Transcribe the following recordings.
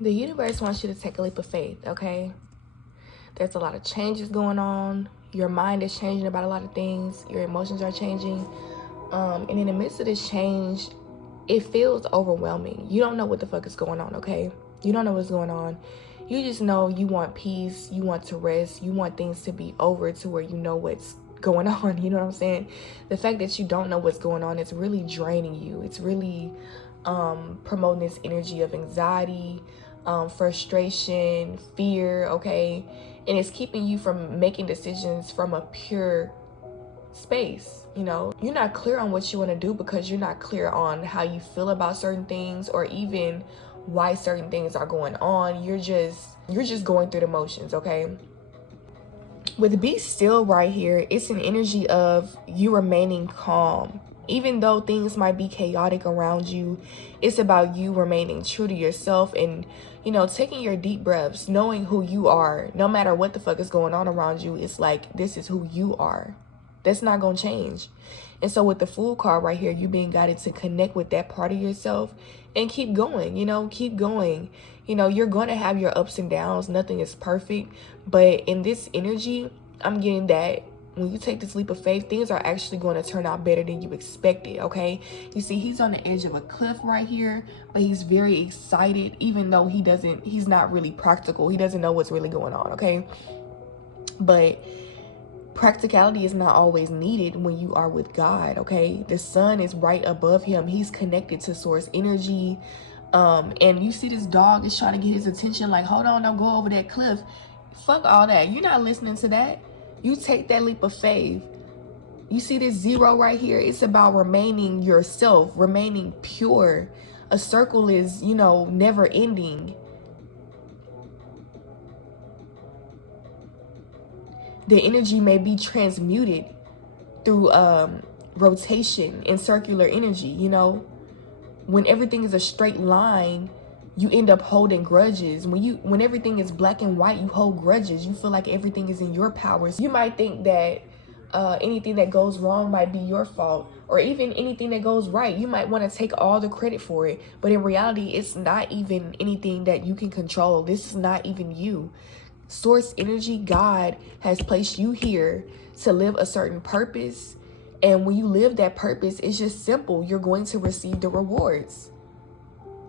The universe wants you to take a leap of faith, okay? There's a lot of changes going on. Your mind is changing about a lot of things. Your emotions are changing. And in the midst of this change, it feels overwhelming. You don't know what the fuck is going on, okay? You don't know what's going on. You just know you want peace. You want to rest. You want things to be over to where you know what's going on. You know what I'm saying? The fact that you don't know what's going on, it's really draining you. It's really promoting this energy of anxiety, frustration, fear, okay? And it's keeping you from making decisions from a pure space. You know, you're not clear on what you want to do because you're not clear on how you feel about certain things or even why certain things are going on. You're just going through the motions, okay? With be still right here, it's an energy of you remaining calm. Even though things might be chaotic around you, it's about you remaining true to yourself and, you know, taking your deep breaths, knowing who you are. No matter what the fuck is going on around you, it's like, this is who you are. That's not going to change. And so with the Fool card right here, you being guided to connect with that part of yourself and keep going, you know, keep going. You know, you're going to have your ups and downs. Nothing is perfect. But in this energy, I'm getting that when you take this leap of faith, things are actually going to turn out better than you expected, okay? You see, he's on the edge of a cliff right here, but he's very excited, even though he's not really practical. He doesn't know what's really going on, okay? But practicality is not always needed when you are with God, okay? The sun is right above him. He's connected to source energy. And you see this dog is trying to get his attention, like, hold on, don't go over that cliff. Fuck all that. You're not listening to that. You take that leap of faith. You see this 0 right here? It's about remaining yourself, remaining pure. A circle is, you know, never ending. The energy may be transmuted through rotation and circular energy, you know. When everything is a straight line, you end up holding grudges. When everything is black and white, you hold grudges. You feel like everything is in your powers. You might think that anything that goes wrong might be your fault, or even anything that goes right, you might want to take all the credit for it. But in reality, it's not even anything that you can control. This is not even you. Source energy, God has placed you here to live a certain purpose. And when you live that purpose, it's just simple. You're going to receive the rewards.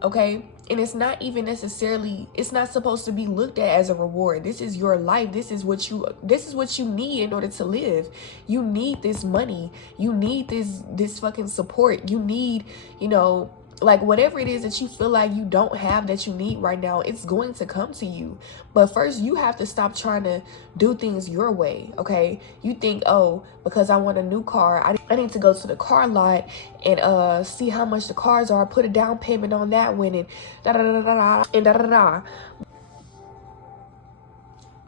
Okay? And it's not even necessarily, it's not supposed to be looked at as a reward. This is your life. This is what you need in order to live. You need this money. You need this fucking support. You need, you know, like whatever it is that you feel like you don't have that you need right now, it's going to come to you. But first you have to stop trying to do things your way, okay? You think, oh, because I want a new car, I need to go to the car lot and see how much the cars are, put a down payment on that one, and da-da-da-da-da, and da-da-da-da.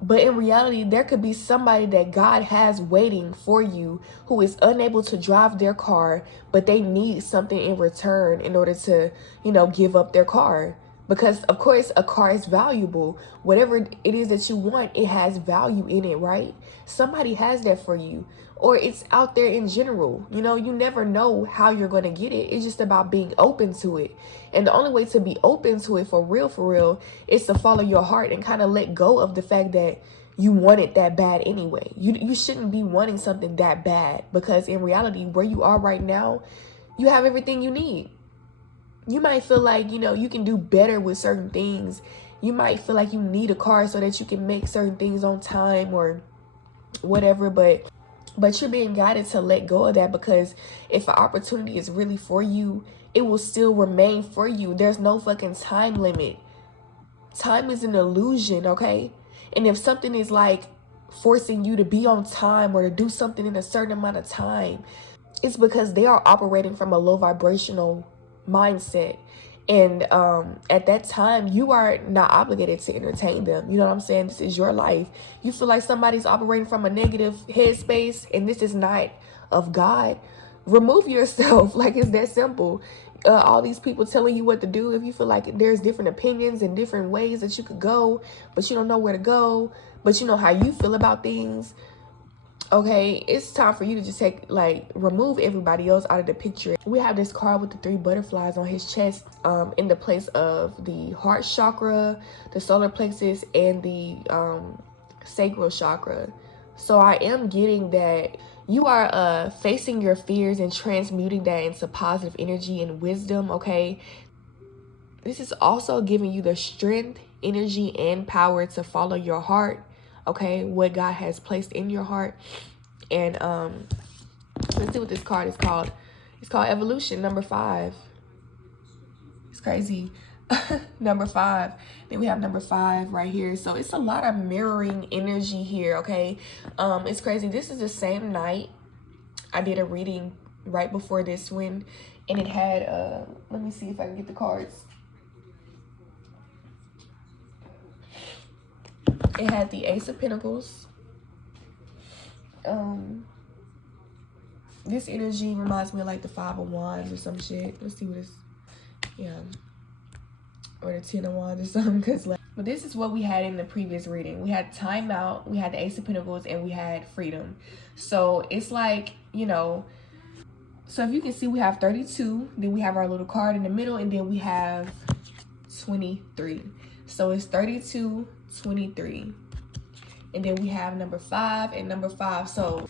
But in reality, there could be somebody that God has waiting for you who is unable to drive their car, but they need something in return in order to, you know, give up their car. Because, of course, a car is valuable. Whatever it is that you want, it has value in it, right? Somebody has that for you. Or it's out there in general. You know, you never know how you're going to get it. It's just about being open to it. And the only way to be open to it for real, is to follow your heart and kind of let go of the fact that you want it that bad anyway. You shouldn't be wanting something that bad, because in reality, where you are right now, you have everything you need. You might feel like, you know, you can do better with certain things. You might feel like you need a car so that you can make certain things on time or whatever, but you're being guided to let go of that, because if an opportunity is really for you, it will still remain for you. There's no fucking time limit. Time is an illusion, okay? And if something is like forcing you to be on time or to do something in a certain amount of time, it's because they are operating from a low vibrational mindset. And at that time, you are not obligated to entertain them. You know what I'm saying? This is your life. You feel like somebody's operating from a negative headspace and this is not of God, remove yourself. Like, it's that simple. All these people telling you what to do, if you feel like there's different opinions and different ways that you could go, but you don't know where to go, but you know how you feel about things, Okay, it's time for you to just remove everybody else out of the picture. We have this card with the 3 butterflies on his chest, in the place of the heart chakra, the solar plexus, and the sacral chakra. So I am getting that you are facing your fears and transmuting that into positive energy and wisdom. Okay, this is also giving you the strength, energy, and power to follow your heart. Okay, what God has placed in your heart. And let's see what this card is called. It's called Evolution, number 5. It's crazy. Number 5. Then we have number 5 right here. So it's a lot of mirroring energy here. Okay, it's crazy. This is the same night I did a reading right before this one, and it had let me see if I can get the cards. It had the Ace of Pentacles. This energy reminds me of like the 5 of Wands or some shit. Let's see what it's, yeah, or the 10 of Wands or something. But this is what we had in the previous reading. We had timeout, we had the Ace of Pentacles, and we had freedom. So it's like, you know, so if you can see, we have 32, then we have our little card in the middle, and then we have 23. So it's 32, 23. And then we have number 5 and number 5. So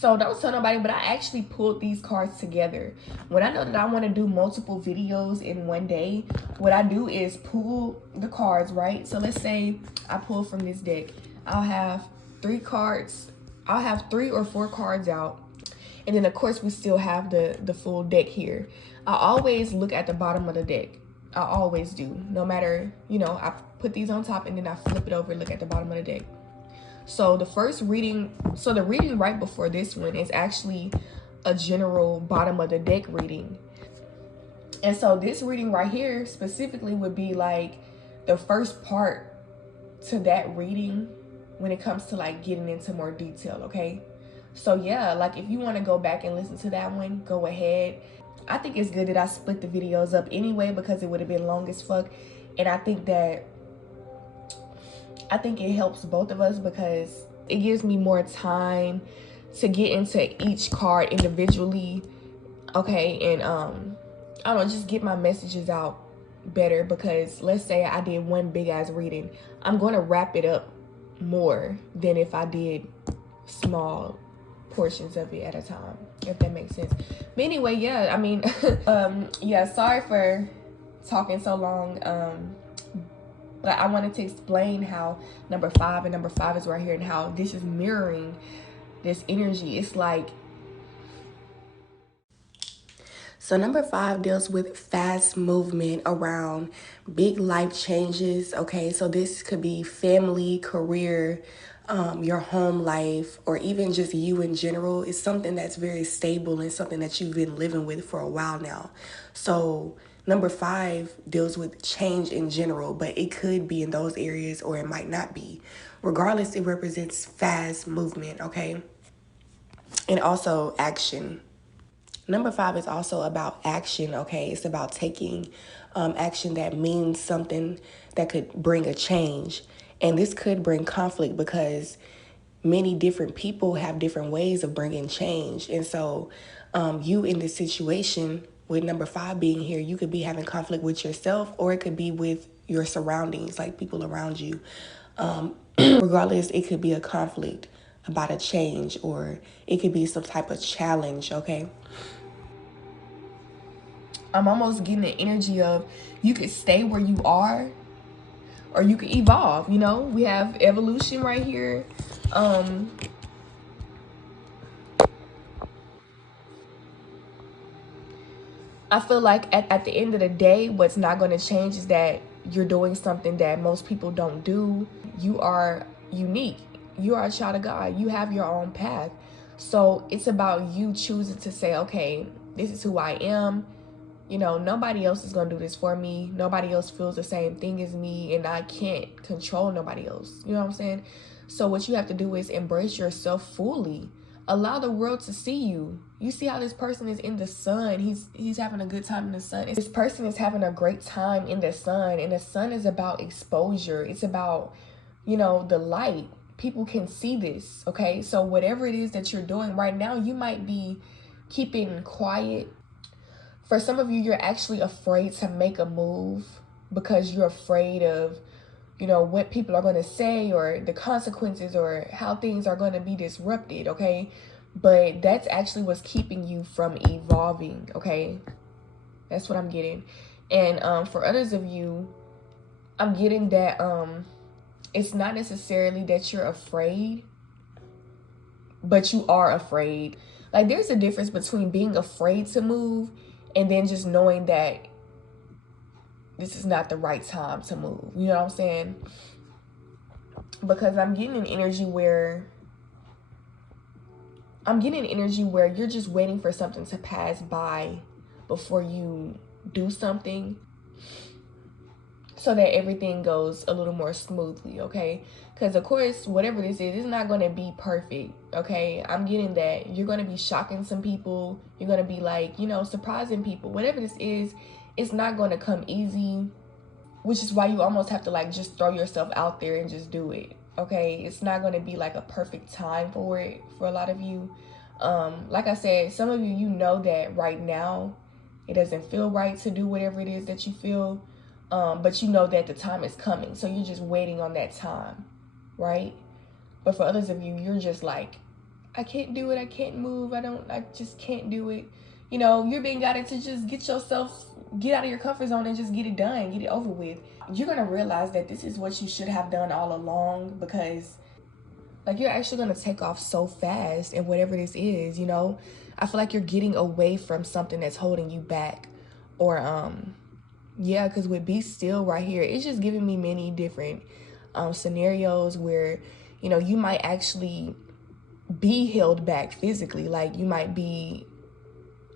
don't tell nobody, but I actually pulled these cards together. When I know that I want to do multiple videos in one day, what I do is pull the cards, right? So let's say I pull from this deck. I'll have 3 cards. I'll have 3 or 4 cards out. And then, of course, we still have the full deck here. I always look at the bottom of the deck. I always do. No matter, you know, I put these on top and then I flip it over and look at the bottom of the deck. So the first reading, so the reading right before this one is actually a general bottom of the deck reading. And so this reading right here specifically would be like the first part to that reading when it comes to like getting into more detail, okay? So yeah, like if you want to go back and listen to that one, go ahead. I think it's good that I split the videos up anyway because it would have been long as fuck. And I think it helps both of us because it gives me more time to get into each card individually, okay? And I don't know, just get my messages out better, because let's say I did one big ass reading, I'm going to wrap it up more than if I did small portions of it at a time, if that makes sense. But anyway, yeah, I mean, yeah, sorry for talking so long, but I wanted to explain how number 5 and number 5 is right here and how this is mirroring this energy. It's like, so number 5 deals with fast movement around big life changes, okay? So this could be family, career, your home life, or even just you in general. It's something that's very stable and something that you've been living with for a while now. So number 5 deals with change in general, but it could be in those areas or it might not be. Regardless, it represents fast movement, okay? And also action. Number 5 is also about action, okay? It's about taking action that means something that could bring a change. And this could bring conflict because many different people have different ways of bringing change. And so you in this situation with number 5 being here, you could be having conflict with yourself, or it could be with your surroundings, like people around you. Regardless, it could be a conflict about a change, or it could be some type of challenge, okay? I'm almost getting the energy of you could stay where you are or you could evolve, you know? We have evolution right here. I feel like at the end of the day, what's not going to change is that you're doing something that most people don't do. You are unique. You are a child of God. You have your own path. So it's about you choosing to say, okay, this is who I am. You know, nobody else is going to do this for me. Nobody else feels the same thing as me, and I can't control nobody else. You know what I'm saying? So what you have to do is embrace yourself fully. Allow the world to see you. You see how this person is in the sun. He's having a good time in the sun. This person is having a great time in the sun, and the sun is about exposure. It's about, you know, the light. people can see this, okay? So whatever it is that you're doing right now, you might be keeping quiet. For some of you, you're actually afraid to make a move because you're afraid of, you know, what people are going to say or the consequences or how things are going to be disrupted, okay? But that's actually what's keeping you from evolving, okay? That's what I'm getting. And for others of you, I'm getting that it's not necessarily that you're afraid, but you are afraid. Like, there's a difference between being afraid to move and then just knowing that this is not the right time to move. You know what I'm saying? Because I'm getting an energy where you're just waiting for something to pass by before you do something, so that everything goes a little more smoothly, okay? Because, of course, whatever this is, it's not going to be perfect, okay? I'm getting that you're going to be shocking some people. You're going to be, like, you know, surprising people. Whatever this is, it's not going to come easy, which is why you almost have to, like, just throw yourself out there and just do it, okay? It's not going to be, like, a perfect time for it for a lot of you. Like I said, some of you, you know that right now it doesn't feel right to do whatever it is that you feel. But you know that the time is coming, so you're just waiting on that time, right? But for others of you, you're just like, I can't do it, I can't move, I just can't do it. You know, you're being guided to just get out of your comfort zone and just get it done, get it over with. You're gonna realize that this is what you should have done all along, because, like, you're actually gonna take off so fast in whatever this is, you know? I feel like you're getting away from something that's holding you back, or, yeah, because with Be Still right here, it's just giving me many different scenarios where, you know, you might actually be held back physically. Like, you might be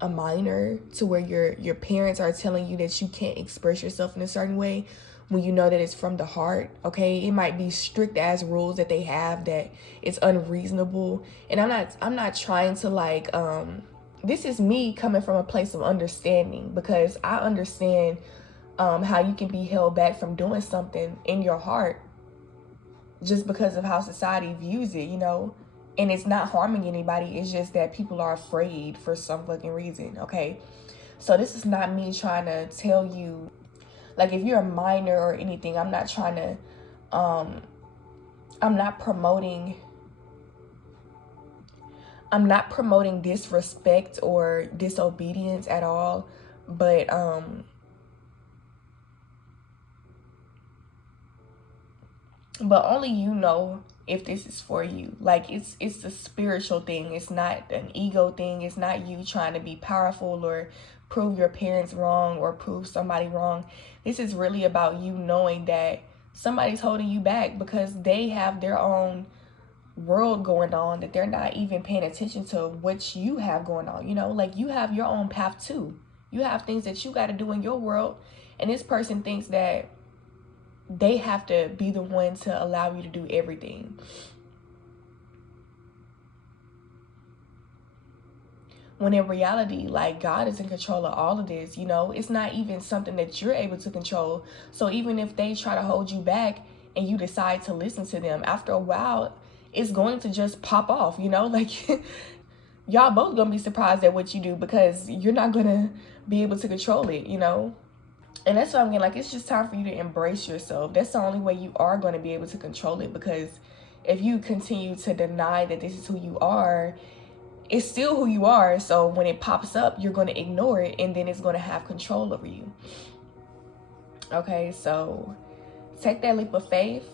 a minor to where your parents are telling you that you can't express yourself in a certain way when you know that it's from the heart, okay? It might be strict ass rules that they have that it's unreasonable. And I'm not trying to, like, this is me coming from a place of understanding, because I understand how you can be held back from doing something in your heart just because of how society views it, you know? And it's not harming anybody. It's just that people are afraid for some fucking reason, okay? So this is not me trying to tell you, like, if you're a minor or anything, I'm not trying to, I'm not promoting disrespect or disobedience at all. But, only you know if this is for you. Like, it's a spiritual thing. It's not an ego thing. It's not you trying to be powerful or prove your parents wrong or prove somebody wrong. This is really about you knowing that somebody's holding you back because they have their own world going on, that they're not even paying attention to what you have going on. You know, like, you have your own path too. You have things that you got to do in your world, and this person thinks that they have to be the one to allow you to do everything. When in reality, like, God is in control of all of this, you know? It's not even something that you're able to control. So even if they try to hold you back and you decide to listen to them, after a while, it's going to just pop off, you know? Like, y'all both gonna be surprised at what you do because you're not gonna be able to control it, you know? And that's what I'm getting. Like, it's just time for you to embrace yourself. That's the only way you are going to be able to control it, because if you continue to deny that this is who you are, it's still who you are. So when it pops up, you're going to ignore it, and then it's going to have control over you. Okay, so take that leap of faith.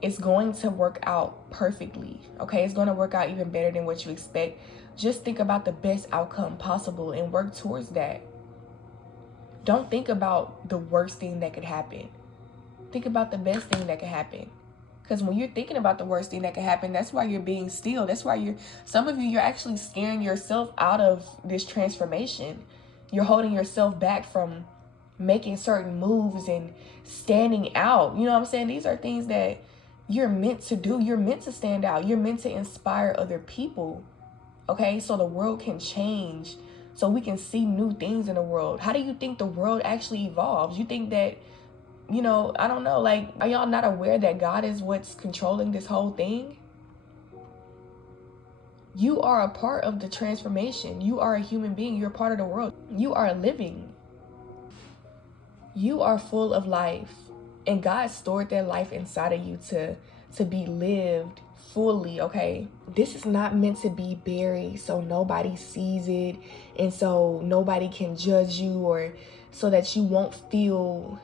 It's going to work out perfectly. Okay, it's going to work out even better than what you expect. Just think about the best outcome possible and work towards that. Don't think about the worst thing that could happen. Think about the best thing that could happen. Because when you're thinking about the worst thing that could happen, that's why you're being still. That's why some of you're actually scaring yourself out of this transformation. You're holding yourself back from making certain moves and standing out. You know what I'm saying? These are things that you're meant to do. You're meant to stand out. You're meant to inspire other people. Okay? So the world can change. So we can see new things in the world. How do you think the world actually evolves? You think that you know, I don't know, like, are y'all not aware that God is what's controlling this whole thing? You are a part of the transformation. You are a human being. You're a part of the world. You are living. You are full of life. And God stored that life inside of you to be lived fully, okay? This is not meant to be buried so nobody sees it and so nobody can judge you, or so that you won't feel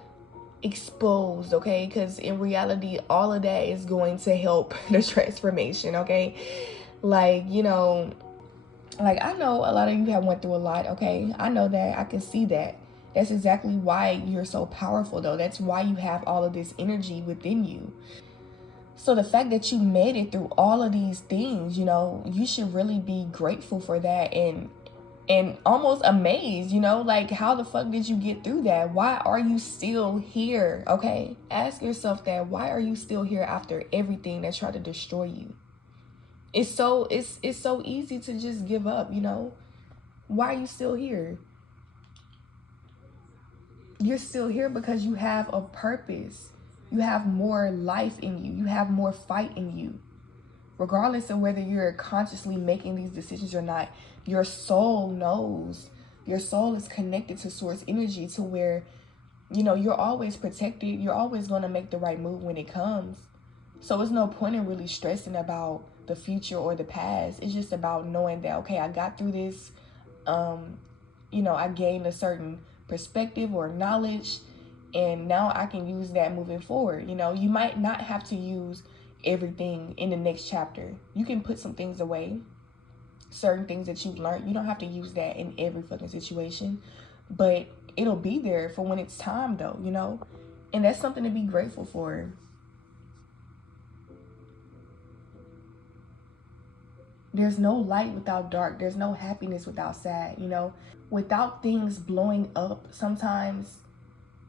exposed, okay? Because in reality, all of that is going to help the transformation, okay? Like, you know, like, I know a lot of you have went through a lot, okay? I know that. I can see that. That's exactly why you're so powerful, though. That's why you have all of this energy within you. So the fact that you made it through all of these things, you know, you should really be grateful for that, and almost amazed, you know, like, how the fuck did you get through that? Why are you still here? Okay, ask yourself that. Why are you still here after everything that tried to destroy you? It's so easy to just give up, you know. Why are you still here? You're still here because you have a purpose. You have more life in you. You have more fight in you. Regardless of whether you're consciously making these decisions or not, your soul knows. Your soul is connected to source energy, to where, you know, you're always protected. You're always going to make the right move when it comes. So it's no point in really stressing about the future or the past. It's just about knowing that, okay, I got through this. You know, I gained a certain perspective or knowledge, and now I can use that moving forward. You know, you might not have to use everything in the next chapter. You can put some things away, certain things that you've learned. You don't have to use that in every fucking situation, but it'll be there for when it's time, though, you know. And that's something to be grateful for. There's no light without dark. There's no happiness without sad, you know. Without things blowing up, sometimes,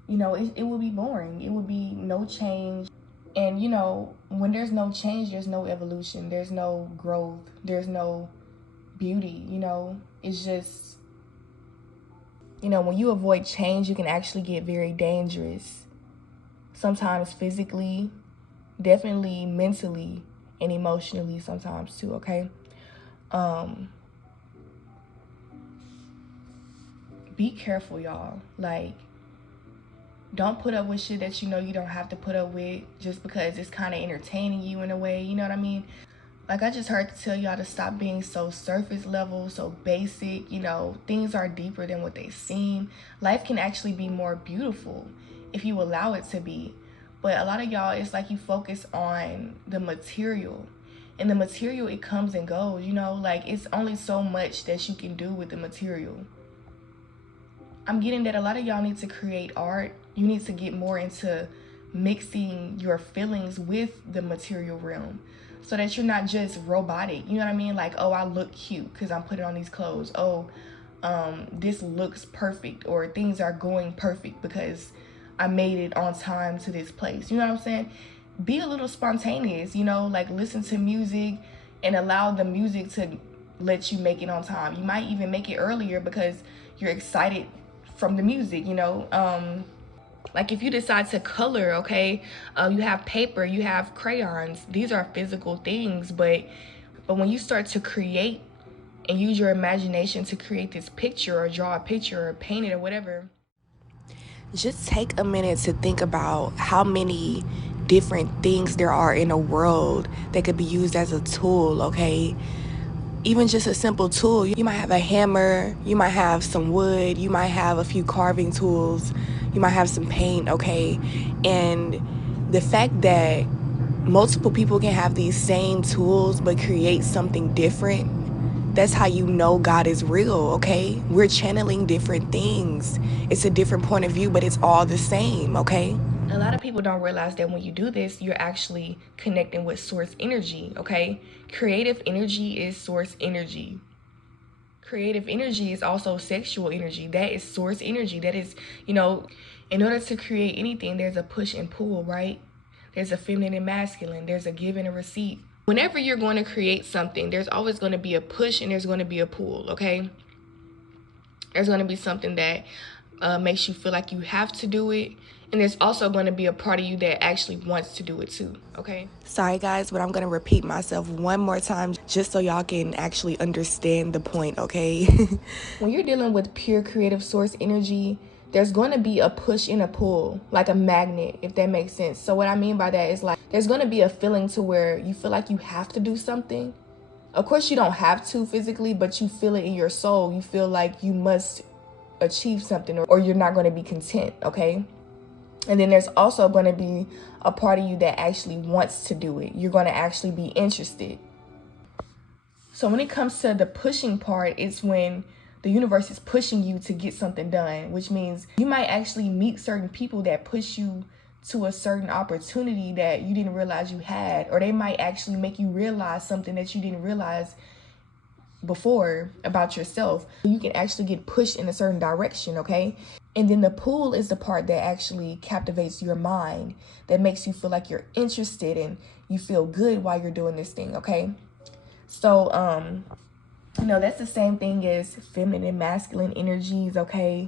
you know, it will be boring. It will be no change. And, you know, when there's no change, there's no evolution. There's no growth. There's no beauty, you know. It's just, you know, when you avoid change, you can actually get very dangerous. Sometimes physically, definitely mentally, and emotionally sometimes too, okay? Be careful, y'all. Like, don't put up with shit that you know you don't have to put up with just because it's kind of entertaining you in a way, you know what I mean? Like, I just heard to tell y'all to stop being so surface level, so basic. You know, things are deeper than what they seem. Life can actually be more beautiful if you allow it to be. But a lot of y'all, it's like you focus on the material. And the material, it comes and goes, you know? Like, it's only so much that you can do with the material. I'm getting that a lot of y'all need to create art. You need to get more into mixing your feelings with the material realm, so that you're not just robotic. You know what I mean? Like, oh, I look cute because I'm putting on these clothes. Oh, this looks perfect, or things are going perfect because I made it on time to this place. You know what I'm saying? Be a little spontaneous, you know, like, listen to music and allow the music to let you make it on time. You might even make it earlier because you're excited from the music, you know. Like, if you decide to color, okay, you have paper, you have crayons. These are physical things, but when you start to create and use your imagination to create this picture, or draw a picture, or paint it, or whatever, just take a minute to think about how many different things there are in the world that could be used as a tool, okay? Even just a simple tool. You might have a hammer, you might have some wood, you might have a few carving tools, you might have some paint, okay? And the fact that multiple people can have these same tools but create something different, that's how you know God is real, okay? We're channeling different things. It's a different point of view, but it's all the same, okay? A lot of people don't realize that when you do this, you're actually connecting with source energy, okay? Creative energy is source energy. Creative energy is also sexual energy. That is source energy. That is, you know, in order to create anything, there's a push and pull, right? There's a feminine and masculine. There's a give and a receive. Whenever you're going to create something, there's always going to be a push and there's going to be a pull, okay? There's going to be something that makes you feel like you have to do it. And there's also going to be a part of you that actually wants to do it too, okay? Sorry guys, but I'm going to repeat myself one more time just so y'all can actually understand the point, okay? When you're dealing with pure creative source energy, there's going to be a push and a pull, like a magnet, if that makes sense. So what I mean by that is like, there's going to be a feeling to where you feel like you have to do something. Of course, you don't have to physically, but you feel it in your soul. You feel like you must achieve something or you're not going to be content, okay? And then there's also going to be a part of you that actually wants to do it. You're going to actually be interested. So when it comes to the pushing part, it's when the universe is pushing you to get something done, which means you might actually meet certain people that push you to a certain opportunity that you didn't realize you had, or they might actually make you realize something that you didn't realize before about yourself. You can actually get pushed in a certain direction, okay? And then the pull is the part that actually captivates your mind, that makes you feel like you're interested and you feel good while you're doing this thing, okay? So you know, that's the same thing as feminine and masculine energies, okay?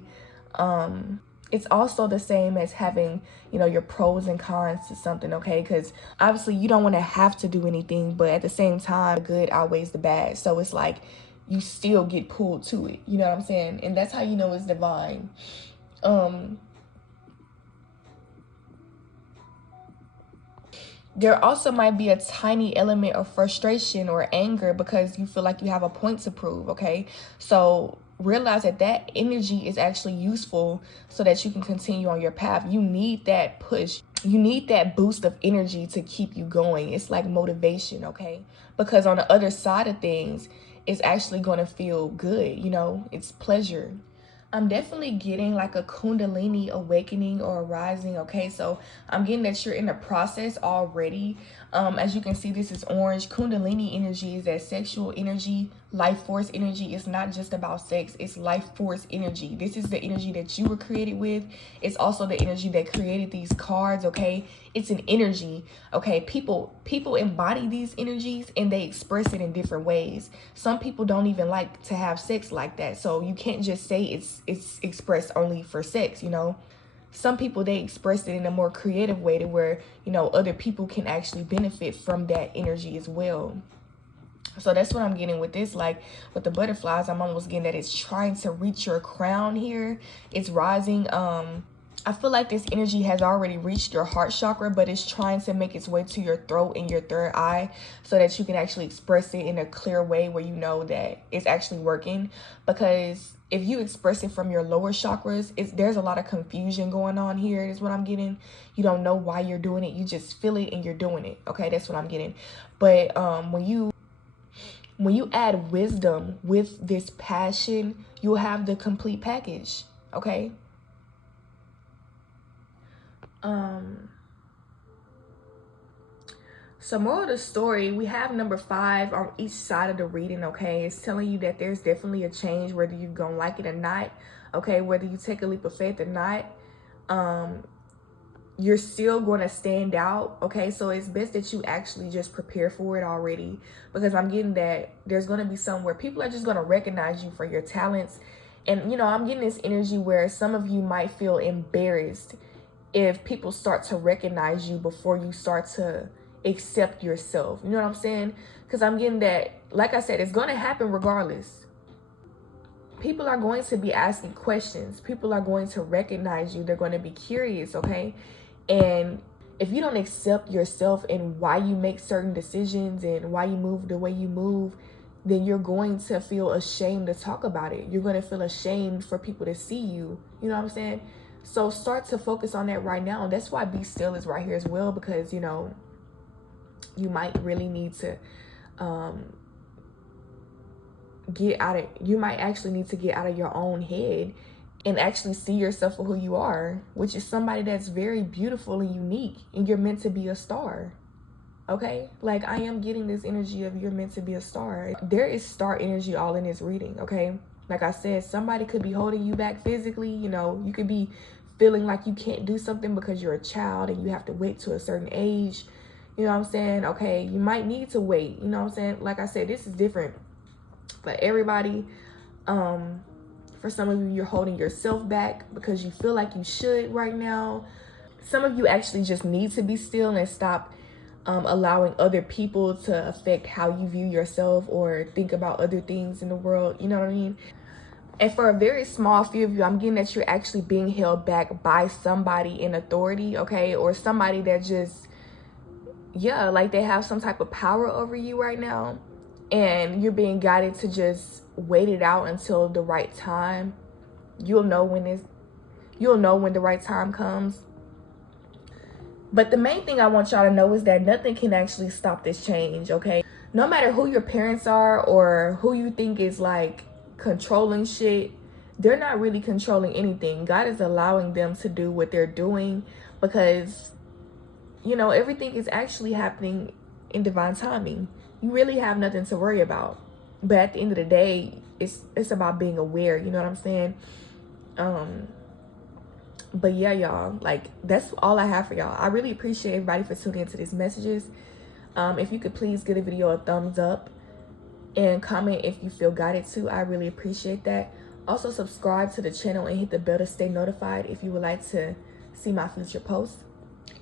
It's also the same as having, you know, your pros and cons to something, okay? Because obviously you don't want to have to do anything, but at the same time, the good outweighs the bad. So it's like you still get pulled to it, you know what I'm saying? And that's how you know it's divine. There also might be a tiny element of frustration or anger because you feel like you have a point to prove, okay? So realize that that energy is actually useful so that you can continue on your path. You need that push. You need that boost of energy to keep you going. It's like motivation, okay? Because on the other side of things, it's actually going to feel good, you know? It's pleasure. I'm definitely getting like a Kundalini awakening or a rising, okay? So I'm getting that you're in the process already. As you can see, this is orange. Kundalini energy is that sexual energy, life force energy. It's not just about sex, it's life force energy. This is the energy that you were created with. It's also the energy that created these cards, okay? It's an energy, okay? People embody these energies and they express it in different ways. Some people don't even like to have sex like that, so you can't just say it's expressed only for sex, you know? Some people, they express it in a more creative way to where, you know, other people can actually benefit from that energy as well. So that's what I'm getting with this. Like with the butterflies, I'm almost getting that it's trying to reach your crown here. It's rising. I feel like this energy has already reached your heart chakra, but it's trying to make its way to your throat and your third eye so that you can actually express it in a clear way where you know that it's actually working. Because if you express it from your lower chakras, there's a lot of confusion going on here is what I'm getting. You don't know why you're doing it. You just feel it and you're doing it. Okay, that's what I'm getting. But when you add wisdom with this passion, you'll have the complete package. Okay. So moral of the story, we have number 5 on each side of the reading, okay? It's telling you that there's definitely a change, whether you're gonna like it or not, okay? Whether you take a leap of faith or not, you're still going to stand out, okay? So it's best that you actually just prepare for it already, because I'm getting that there's going to be somewhere people are just going to recognize you for your talents. And, you know, I'm getting this energy where some of you might feel embarrassed if people start to recognize you before you start to accept yourself. You know what I'm saying? Because I'm getting that, like I said, it's going to happen regardless. People are going to be asking questions. People are going to recognize you. They're going to be curious, okay? And if you don't accept yourself and why you make certain decisions and why you move the way you move, then you're going to feel ashamed to talk about it. You're going to feel ashamed for people to see you. You know what I'm saying? So start to focus on that right now. That's why Be Still is right here as well, because, you know, you might really need to you might actually need to get out of your own head and actually see yourself for who you are, which is somebody that's very beautiful and unique, and you're meant to be a star. Okay, like I am getting this energy of you're meant to be a star. There is star energy all in this reading, okay? Like I said, somebody could be holding you back physically. You know, you could be feeling like you can't do something because you're a child and you have to wait to a certain age. You know what I'm saying? Okay, you might need to wait. You know what I'm saying? Like I said, this is different for everybody. For some of you, you're holding yourself back because you feel like you should right now. Some of you actually just need to be still and stop allowing other people to affect how you view yourself or think about other things in the world. You know what I mean? And for a very small few of you, I'm getting that you're actually being held back by somebody in authority, okay? Or somebody that just, yeah, like they have some type of power over you right now. And you're being guided to just wait it out until the right time. You'll know when the right time comes. But the main thing I want y'all to know is that nothing can actually stop this change, okay? No matter who your parents are or who you think is like controlling shit, they're not really controlling anything. God is allowing them to do what they're doing because, you know, everything is actually happening in divine timing. You really have nothing to worry about. But at the end of the day, it's about being aware, you know what I'm saying? But yeah, y'all, like that's all I have for y'all. I really appreciate everybody for tuning into these messages. If you could please give the video a thumbs up and comment if you feel guided to, I really appreciate that. Also subscribe to the channel and hit the bell to stay notified if you would like to see my future posts.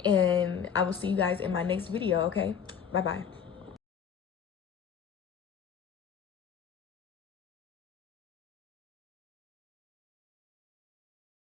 And I will see you guys in my next video, okay? Bye bye.